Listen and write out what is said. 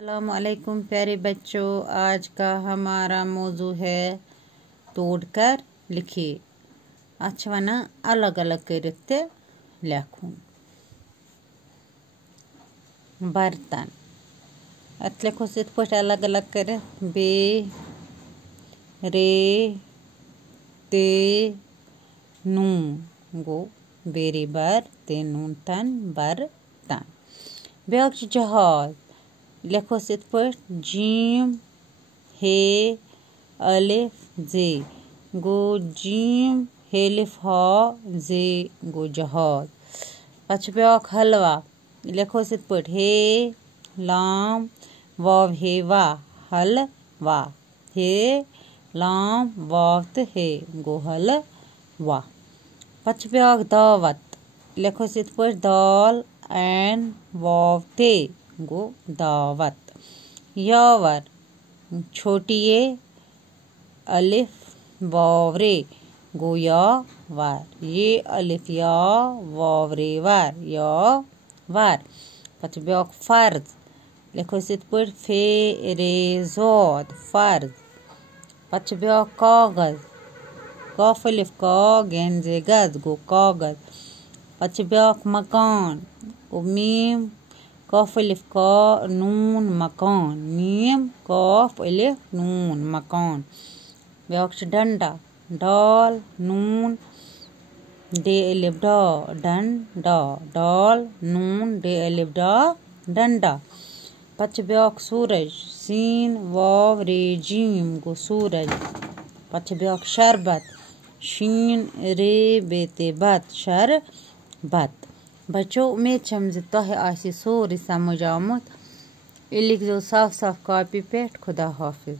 अस्सलामुअलैकुम प्यारे बच्चों, आज का हमारा मौजू है तोड़कर लिखिए। अच्छा वना अलग अलग करित लेखुन। बर्तन अत लिखो इत पे अलग अलग कर बे रे ते नून गो बेरे बर ते नून तन बर्तन। ब्याक जहाज लिखो इत पे जीम हे अलिफ जे गो जीम हेलिफ हा जे गो जहाज। पछ ब्याक हलवा लिखो इत पे हे लाम वाव हे वा हलवा हे लाम वाव त हे गो हलवा। पछ ब्याक दावत लिखो इत पे दाल एन वाव ते गो दावत। यावर छोटी ए अलिफ वावरे गो यावर ये अलिफ या वावरे वार यावर। पछ ब्याक फर्ज लिखो इत पे फे रे जोद फर्ज। पछ ब्याक कागज कफ अलिफ का गेंजे गज गो कागज। पछ ब्याक मकान गो मीम कफ अलिफ का नून मकान मीम कफ अलिफ नून मकान। ब्याक डंडा डाल नून डे अलिफ डा डंडा डाल नून डे अलिफ डा डंडा। पछ ब्याक सूरज सीन वाव रे जीम गो सूरज। पछ ब्याक शरबत शीन रे बेते बत शरबत। बच्चों उम्मीद छम जे तोहे आसी सोरे समझ आमुत। लिख दो साफ साफ कॉपी पे। खुदा हाफिज।